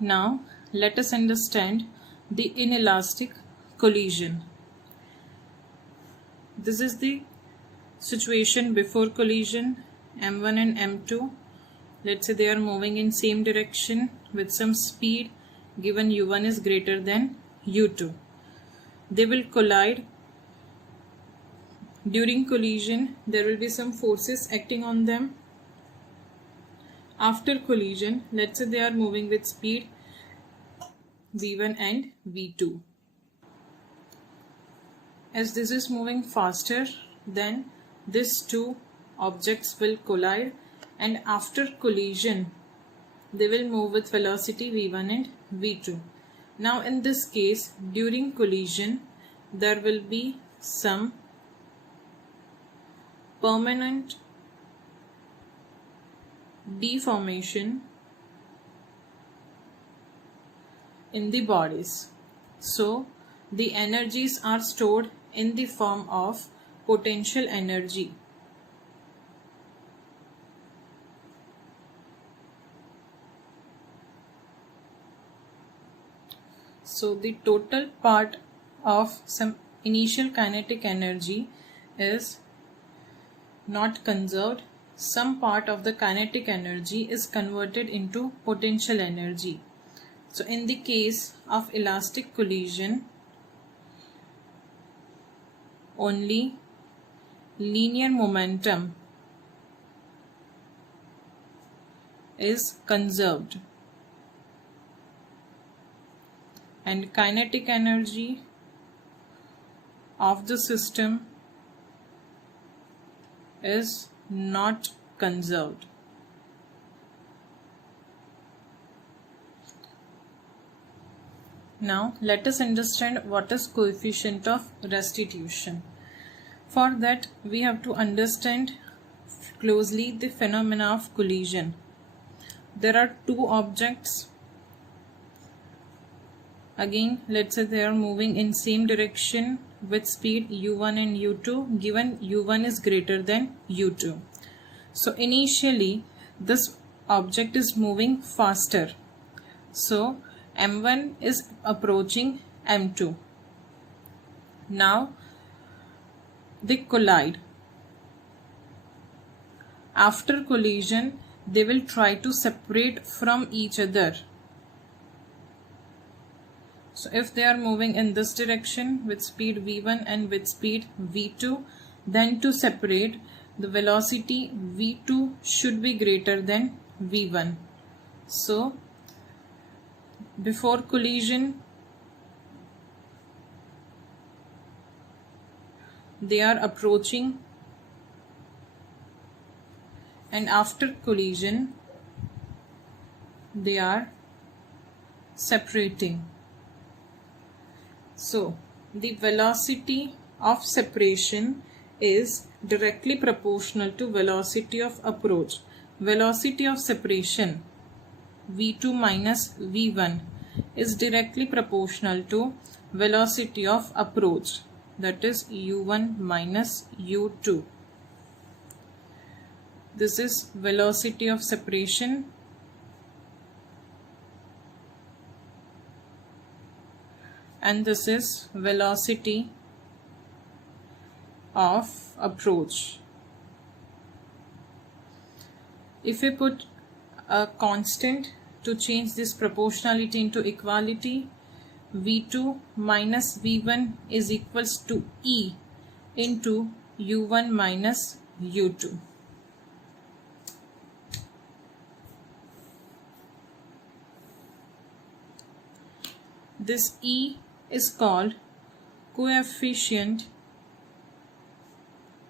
Now let us understand the inelastic collision. This is the situation before collision. M1 and M2, let's say they are moving in same direction with some speed given u1 is greater than u2. They will collide. During collision there will be some forces acting on them. After collision, let's say they are moving with speed v1 and v2. As this is moving faster, then these two objects will collide, and after collision they will move with velocity v1 and v2. Now in this case, during collision there will be some permanent deformation in the bodies. So the energies are stored in the form of potential energy. So the total part of some initial kinetic energy is not conserved. Some part of the kinetic energy is converted into potential energy. So in the case of elastic collision, only linear momentum is conserved, and kinetic energy of the system is not conserved. Now let us understand what is coefficient of restitution. For that we have to understand closely the phenomena of collision. There are two objects. Again, let's say they are moving in same direction with speed u1 and u2 given u1 is greater than u2. So initially this object is moving faster. So m1 is approaching m2. Now they collide. After collision they will try to separate from each other. So if they are moving in this direction with speed v1 and with speed v2, then to separate, the velocity v2 should be greater than v1. So before collision they are approaching, and after collision they are separating. So the velocity of separation is directly proportional to velocity of approach. Velocity of separation v2 minus v1 is directly proportional to velocity of approach, that is u1 minus u2. This is velocity of separation, and this is velocity of approach. If we put a constant to change this proportionality into equality, v2 minus v1 is equals to E into u1 minus u2. This E is called coefficient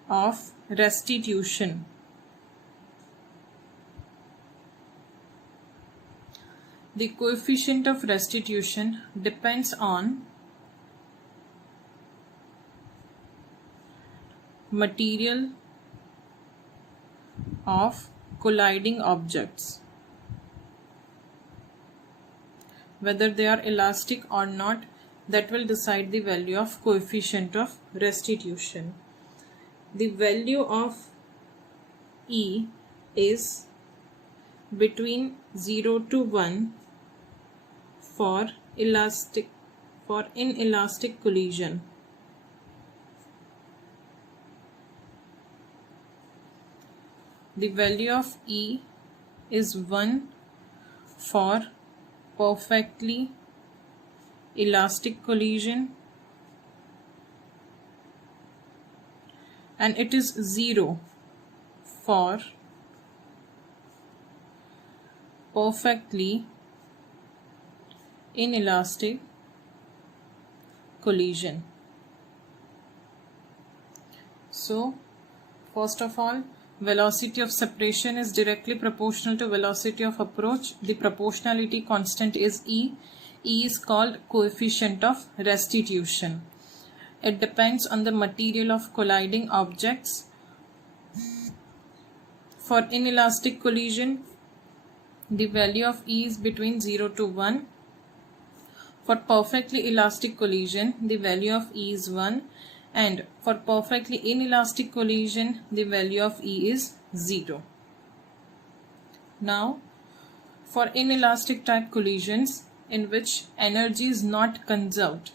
of restitution. The coefficient of restitution depends on material of colliding objects, whether they are elastic or not. That will decide the value of coefficient of restitution. The value of E is between 0 to 1 for inelastic collision. The value of E is 1 for perfectly elastic collision, and it is 0 for perfectly inelastic collision. So, first of all, velocity of separation is directly proportional to velocity of approach. The proportionality constant is E. E is called coefficient of restitution. It depends on the material of colliding objects. For inelastic collision, the value of E is between 0 to 1. For perfectly elastic collision, the value of E is 1. And for perfectly inelastic collision, the value of E is 0. Now, for inelastic type collisions in which energy is not conserved,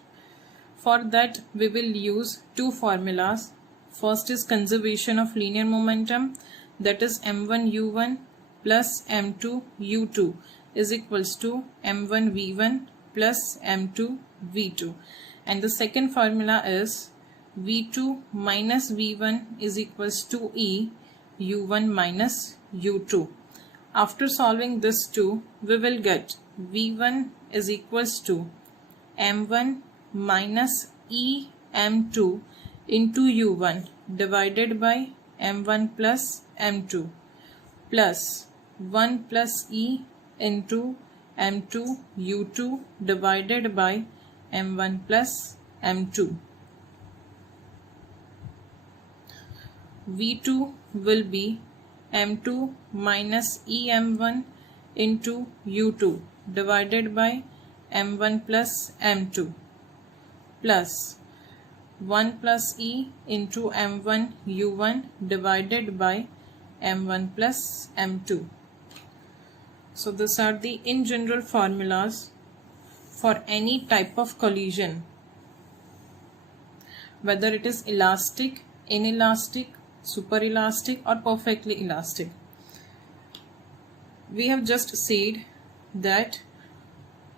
for that we will use two formulas. First is conservation of linear momentum, that is m1u1 plus m2u2 is equals to m1v1 plus m2v2. And the second formula is v2 minus v1 is equals to E u1 minus u2. After solving this two, we will get v1 is equals to m1 minus E m2 into u1 divided by m1 plus m2 plus 1 plus E into m2 u2 divided by m1 plus m2. v2 will be m2 minus em1 into u2 divided by m1 plus m2 plus 1 plus E into m1 u1 divided by m1 plus m2. So these are the in general formulas for any type of collision, whether it is elastic, inelastic, superelastic or perfectly elastic. We have just said that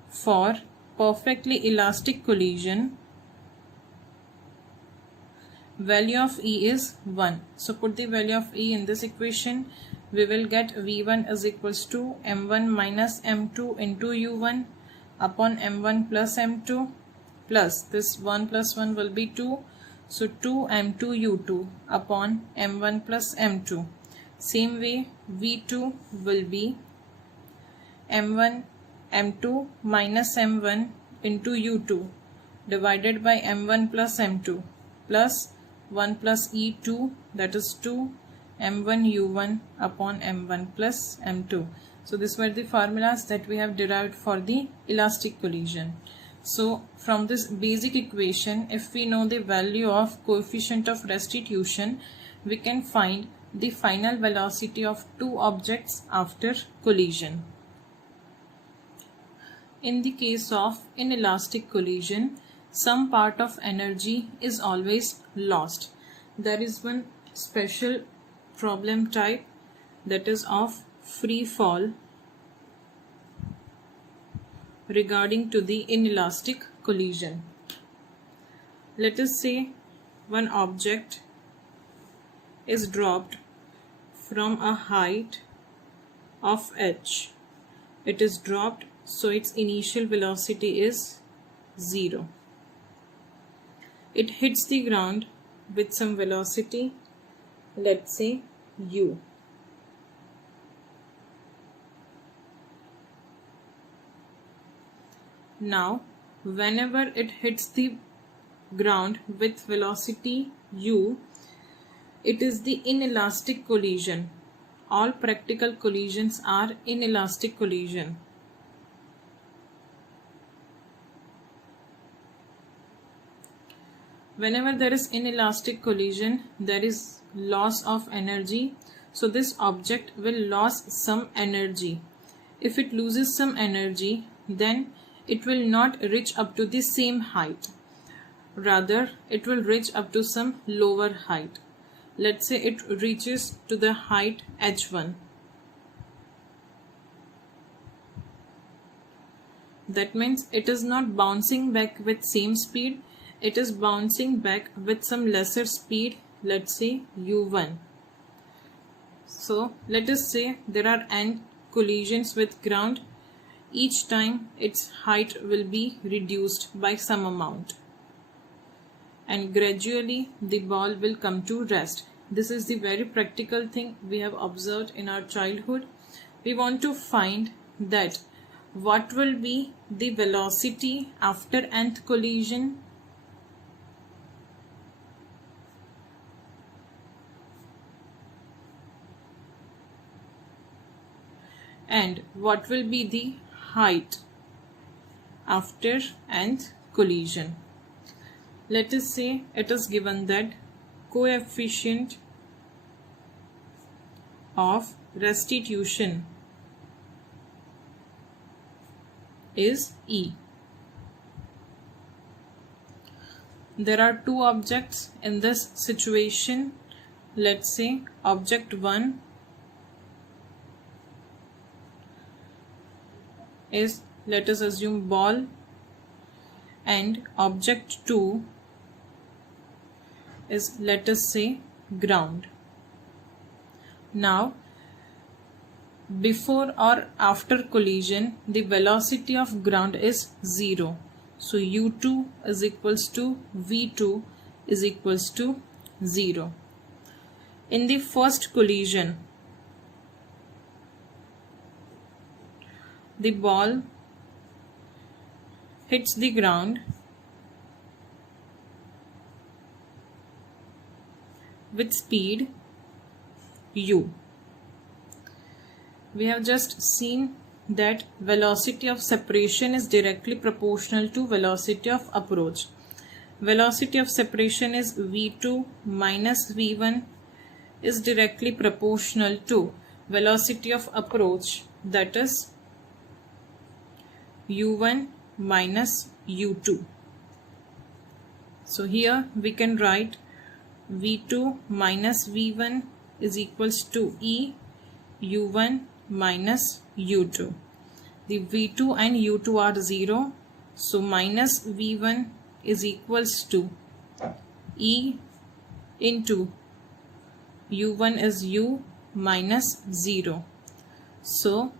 for perfectly elastic collision, value of E is 1. So put the value of E in this equation. We will get v1 is equals to m1 minus m2 into u1 upon m1 plus m2 plus this 1 plus 1 will be 2. So 2 m2 u2 upon m1 plus m2. Same way v2 will be m1 m2 minus m1 into u2 divided by m1 plus m2 plus 1 plus E2, that is 2 m1 u1 upon m1 plus m2. So these were the formulas that we have derived for the elastic collision. So from this basic equation, if we know the value of coefficient of restitution, we can find the final velocity of two objects after collision. In the case of inelastic collision, some part of energy is always lost. There is one special problem type, that is of free fall regarding to the inelastic collision. Let us say one object is dropped from a height of h. It is dropped, so its initial velocity is 0. It hits the ground with some velocity, let's say u. Now, whenever it hits the ground with velocity u, it is the inelastic collision. All practical collisions are inelastic collision. Whenever there is inelastic collision, there is loss of energy. So this object will lose some energy. If it loses some energy, then it will not reach up to the same height. Rather, it will reach up to some lower height. Let's say it reaches to the height h1. That means it is not bouncing back with same speed, it is bouncing back with some lesser speed, let's say u1. So let us say there are n collisions with ground. Each time its height will be reduced by some amount, and gradually the ball will come to rest. This is the very practical thing we have observed in our childhood. We want to find that what will be the velocity after nth collision, and what will be the height after nth collision. Let us say it is given that coefficient of restitution is E. There are two objects in this situation. Let's say object 1 is, let us assume, ball, and object 2 is, let us say, ground. Now, before or after collision, the velocity of ground is 0. So u2 is equals to v2 is equals to 0. In the first collision, the ball hits the ground with speed u. We have just seen that velocity of separation is directly proportional to velocity of approach. Velocity of separation is v2 minus v1 is directly proportional to velocity of approach, that is u1 minus u2. So here we can write v2 minus v1 is equals to E u1 minus u2. The v2 and u2 are 0, so minus v1 is equals to E into u1 is u minus 0. So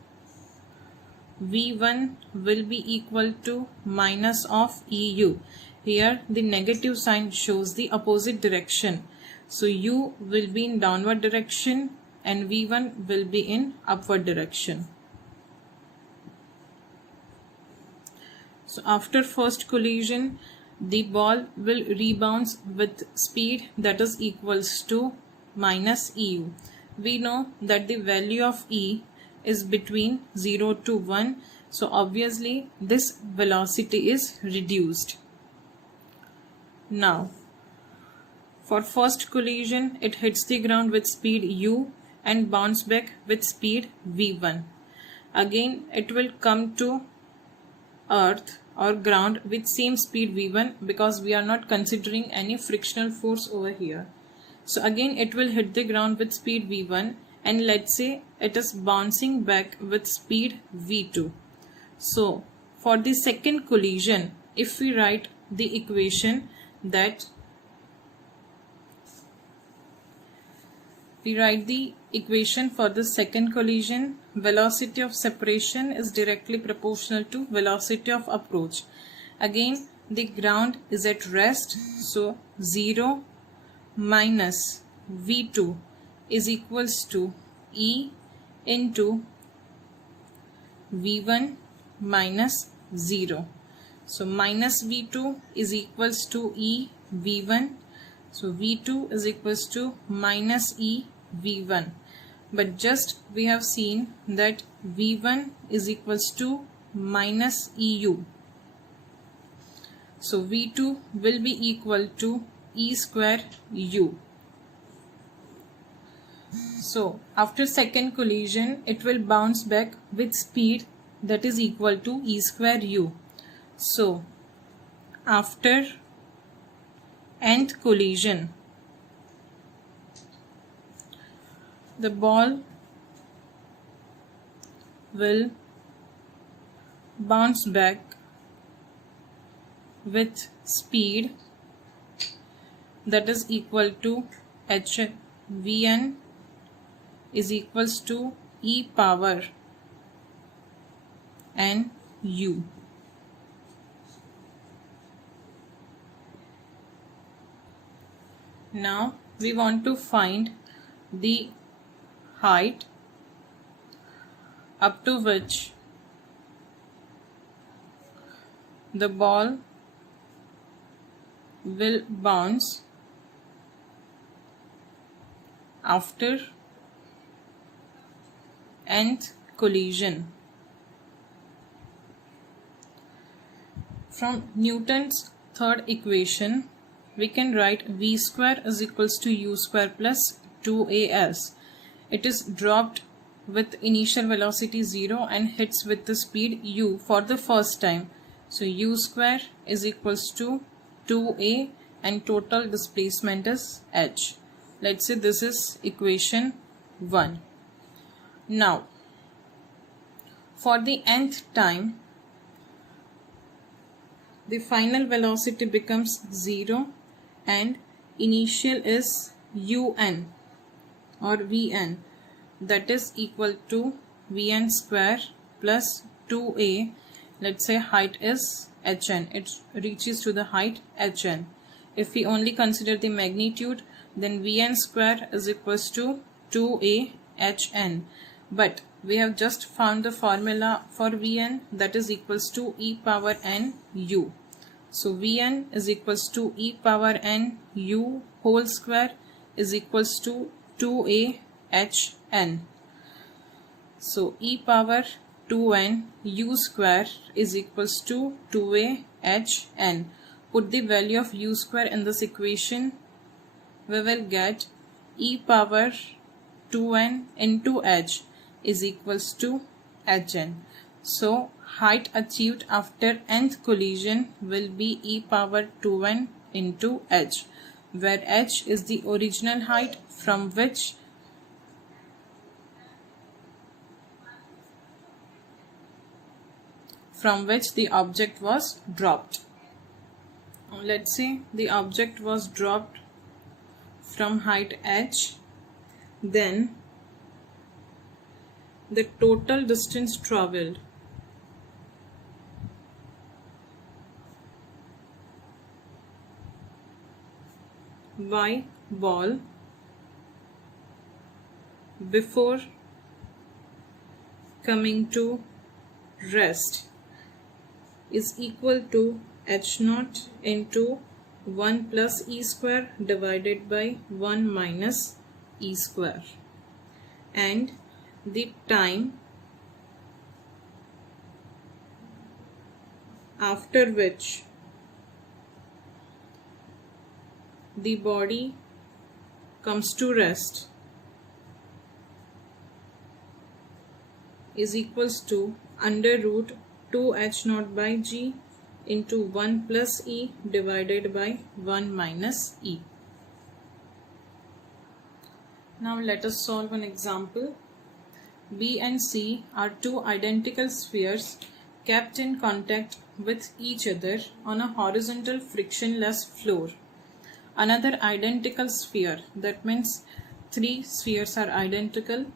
v1 will be equal to minus of eu. Here the negative sign shows the opposite direction. So u will be in downward direction and v1 will be in upward direction. So after first collision, the ball will rebound with speed that is equals to minus eu. We know that the value of E is between 0 to 1. So obviously this velocity is reduced. Now, for first collision, it hits the ground with speed u and bounce back with speed v1. Again, it will come to earth or ground with same speed v1 because we are not considering any frictional force over here. So again, it will hit the ground with speed v1, and let's say it is bouncing back with speed v2. So for the second collision, if we write the equation that for the second collision, velocity of separation is directly proportional to velocity of approach. Again, the ground is at rest, so 0 minus v2 is equals to E into v1 minus 0. So minus v2 is equals to E v1. So v2 is equals to minus E v1. But just we have seen that v1 is equals to minus EU. So v2 will be equal to E square U. So after second collision, it will bounce back with speed that is equal to E square U. So after nth collision, the ball will bounce back with speed that is equal to Vn is equals to e power n u. Now we want to find the height up to which the ball will bounce after nth collision. From Newton's third equation, we can write v square is equals to u square plus 2as. It is dropped with initial velocity 0 and hits with the speed u for the first time. So u square is equals to 2a and total displacement is h. Let's say this is equation 1. Now for the nth time, the final velocity becomes 0 and initial is un or vn, that is equal to vn square plus 2a. Let's say height is hn, it reaches to the height hn. If we only consider the magnitude, then vn square is equals to 2a hn, but we have just found the formula for vn, that is equals to e power n u. So vn is equals to e power n u whole square is equals to 2a hn. So e power 2n u square is equals to 2a hn. Put the value of u square in this equation, we will get e power 2n into h is equals to hn. So height achieved after nth collision will be e power 2n into h, where h is the original height from which the object was dropped. Let's say the object was dropped from height h, then the total distance traveled by ball before coming to rest is equal to h naught into 1 plus e square divided by 1 minus e square, and the time after which the body comes to rest is equals to under root 2 h naught by g into 1 plus e divided by 1 minus e. Now let us solve an example. B and C are two identical spheres kept in contact with each other on a horizontal frictionless floor. Another identical sphere, that means three spheres are identical,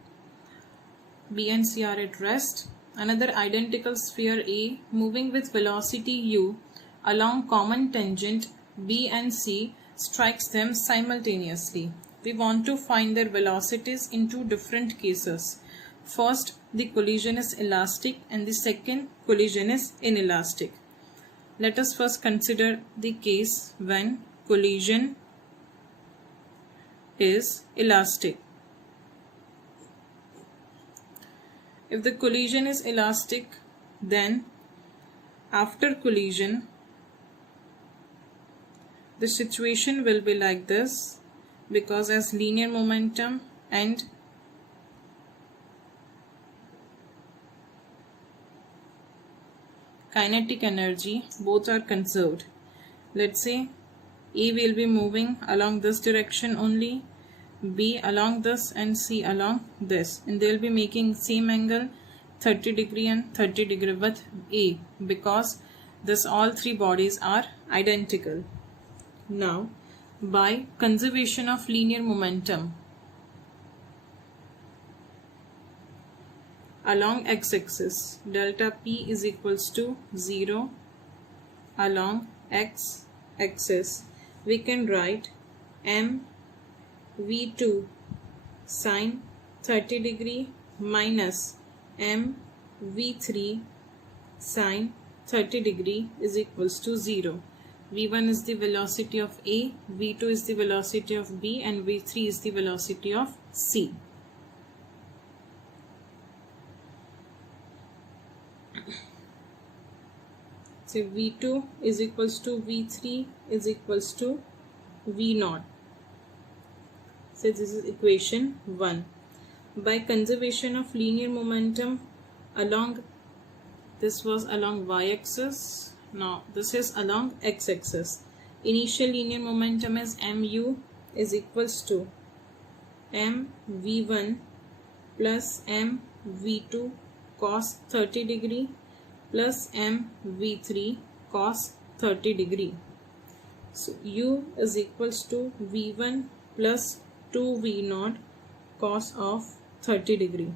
B and C are at rest. Another identical sphere A moving with velocity u along common tangent B and C strikes them simultaneously. We want to find their velocities in two different cases. First, the collision is elastic and the second collision is inelastic. Let us first consider the case when collision is elastic. If the collision is elastic, then after collision the situation will be like this, because as linear momentum and kinetic energy, both are conserved. Let's say A will be moving along this direction only, B along this, and C along this, and they will be making same angle 30 degree and 30 degree with A, because this all three bodies are identical. Now by conservation of linear momentum along x-axis, delta P is equals to 0 along x-axis, we can write m v2 sine 30 degree minus m v3 sine 30 degree is equals to 0. v1 is the velocity of A, v2 is the velocity of B, and v3 is the velocity of C. So v2 is equals to v3 is equals to v0. So this is equation 1. By conservation of linear momentum along, this was along y-axis, now this is along x-axis. Initial linear momentum is mu is equals to m v1 plus m v2 cos 30 degree plus m v3 cos 30 degree. So u is equals to v1 plus 2 v0 cos of 30 degree.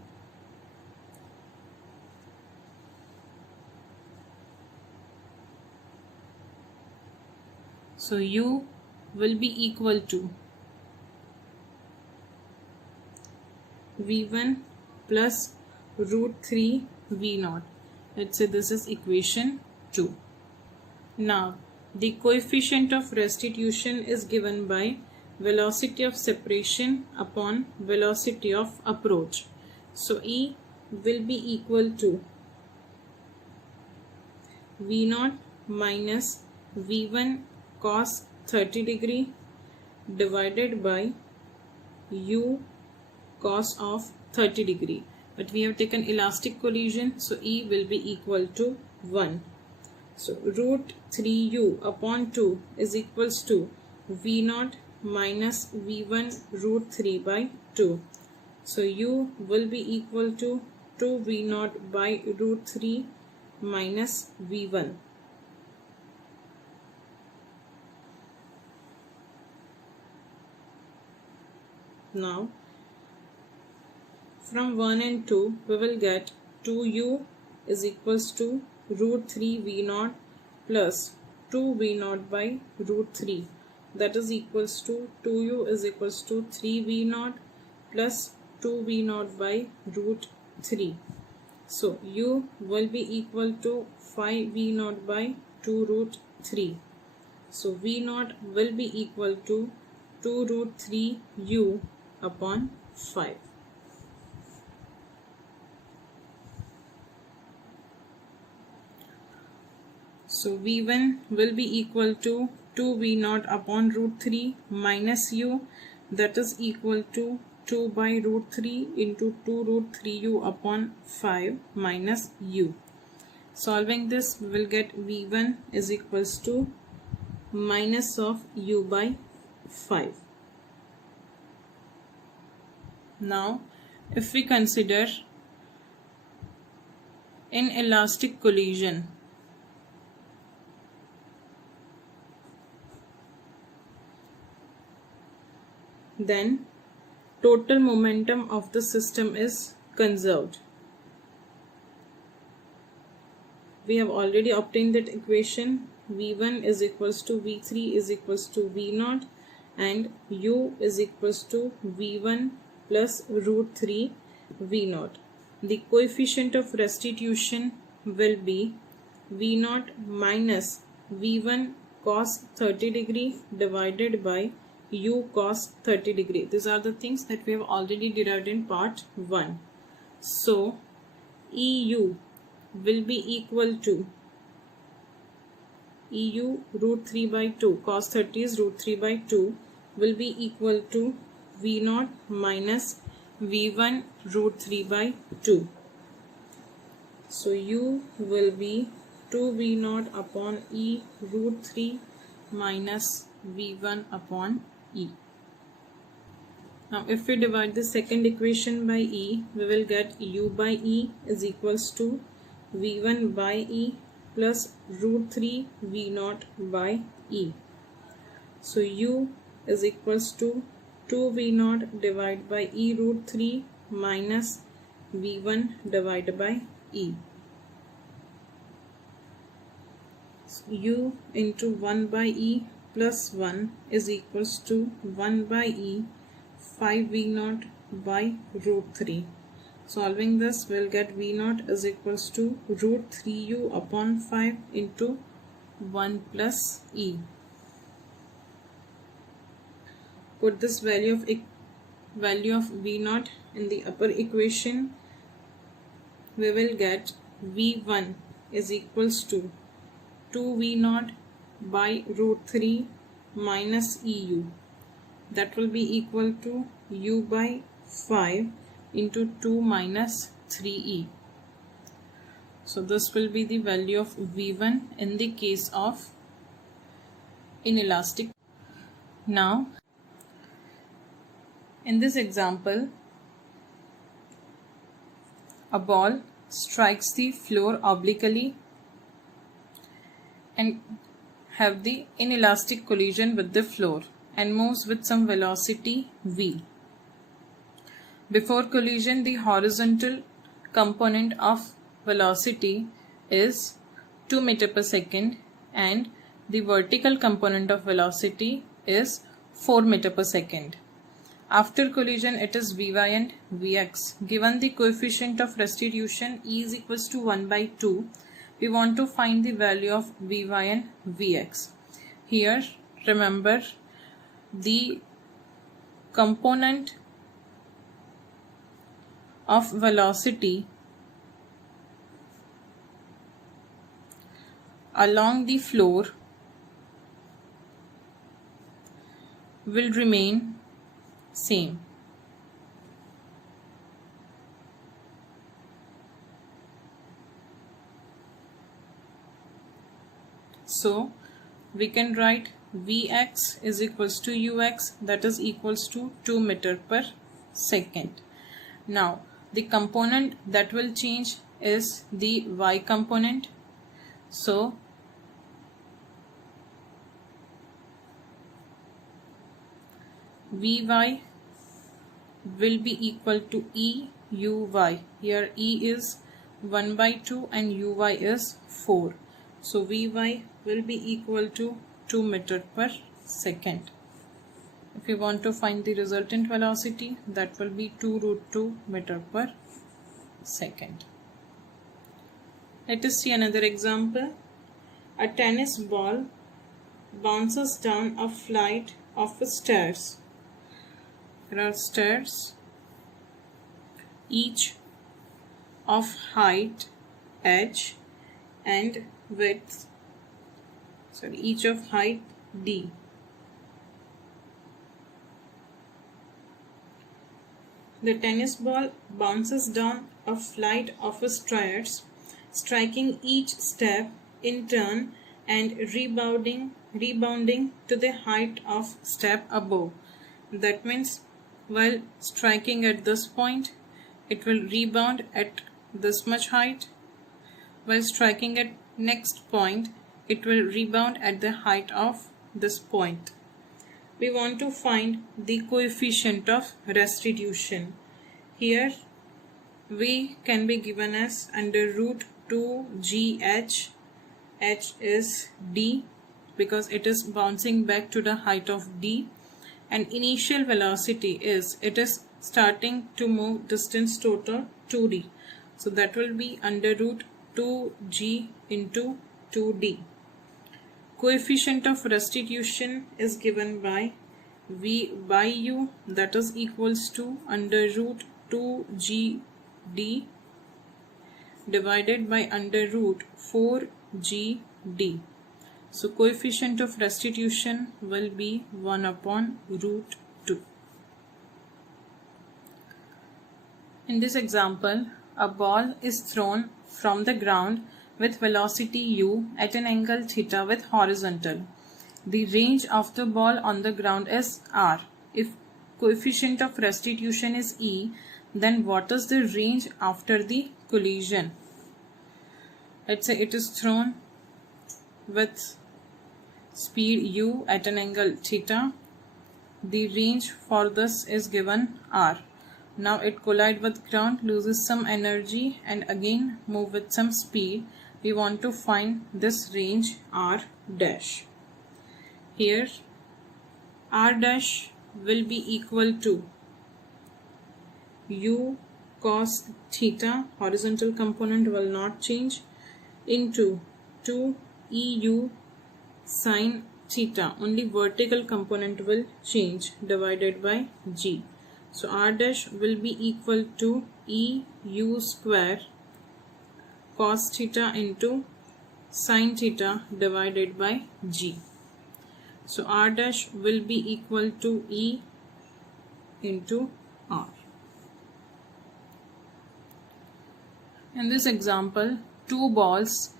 So u will be equal to v1 plus root 3 v0. Let's say this is equation 2. Now the coefficient of restitution is given by velocity of separation upon velocity of approach. So E will be equal to v0 minus v1 cos 30 degree divided by u cos of 30 degree. But we have taken elastic collision, so E will be equal to 1. So root 3u upon 2 is equals to v0 minus v1 root 3 by 2. So u will be equal to 2 v0 by root 3 minus v1. Now from 1 and 2 we will get 2u is equals to root 3 v0 plus 2 v0 by root 3, that is equals to 2u is equals to 3 v0 plus 2 v0 by root 3. So u will be equal to 5 v0 by 2 root 3. So v0 will be equal to 2 root 3 u upon 5. So v1 will be equal to 2 v0 upon root 3 minus u, that is equal to 2 by root 3 into 2 root 3u upon 5 minus u. Solving this, we will get v1 is equals to minus of u by 5. Now if we consider inelastic collision, then total momentum of the system is conserved. We have already obtained that equation. v1 is equals to v3 is equals to v0 and u is equals to v1 plus root 3 v0. The coefficient of restitution will be v0 minus v1 cos 30 degree divided by u cos 30 degree. These are the things that we have already derived in part 1. So EU will be equal to EU root 3 by 2, cos 30 is root 3 by 2, will be equal to V0 minus V1 root 3 by 2. So U will be 2v naught upon e root 3 minus v1 upon e. Now if we divide the second equation by e, we will get u by e is equals to v1 by e plus root 3 v naught by e. So u is equals to 2v naught divided by e root 3 minus v1 divided by e. So u into 1 by e plus 1 is equals to 1 by e 5v naught by root 3. Solving this, we'll get v naught is equals to root 3u upon 5 into 1 plus e. Put this value of v naught in the upper equation. We will get v1 is equals to 2v naught by root 3 minus eu. That will be equal to u by 5 into 2 minus 3e. So this will be the value of v1 in the case of inelastic. Now in this example, a ball strikes the floor obliquely and have the inelastic collision with the floor and moves with some velocity v. Before collision, the horizontal component of velocity is 2 meter per second and the vertical component of velocity is 4 meter per second. After collision, it is Vy and Vx. Given the coefficient of restitution E is equals to 1 by 2, we want to find the value of Vy and Vx. Here, remember, the component of velocity along the floor will remain same. So we can write Vx is equals to Ux, that is equals to 2 meter per second. Now the component that will change is the y component. So Vy will be equal to E uy. Here E is 1 by 2 and uy is 4. So Vy will be equal to 2 meter per second. If you want to find the resultant velocity, that will be 2 root 2 meter per second. Let us see another example. A tennis ball bounces down a flight of stairs. There are stairs, each of height h and width, each of height d. The tennis ball bounces down a flight of stairs, striking each step in turn and rebounding to the height of step above. That means while striking at this point, it will rebound at this much height. While striking at next point, it will rebound at the height of this point. We want to find the coefficient of restitution. Here V can be given as under root 2gh. H is d because it is bouncing back to the height of d, and initial velocity is it is starting to move distance total 2d. So that will be under root 2g into 2d. Coefficient of restitution is given by v by u, that is equals to under root 2gd divided by under root 4gd. So coefficient of restitution will be 1 upon root 2. In this example, a ball is thrown from the ground with velocity u at an angle theta with horizontal. The range of the ball on the ground is r. If coefficient of restitution is e, then what is the range after the collision? Let's say it is thrown with speed u at an angle theta. The range for this is given r. Now it collides with ground, loses some energy and again move with some speed. We want to find this range r dash. Here r dash will be equal to u cos theta, horizontal component will not change, into 2 eu sin theta, only vertical component will change, divided by g. So r dash will be equal to eu square cos theta into sin theta divided by g. So r dash will be equal to e into r. In this example, two balls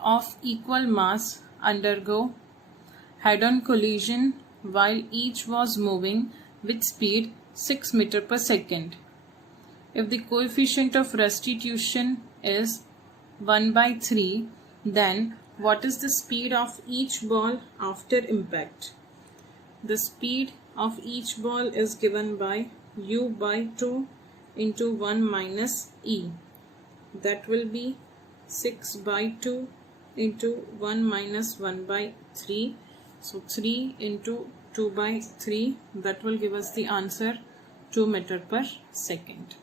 of equal mass undergo head-on collision while each was moving with speed 6 meters per second. If the coefficient of restitution is 1/3, then what is the speed of each ball after impact? The speed of each ball is given by u by 2 into 1 minus e. That will be 6 by 2 into 1 minus 1 by 3. So 3 into 2 by 3, that will give us the answer 2 meters per second.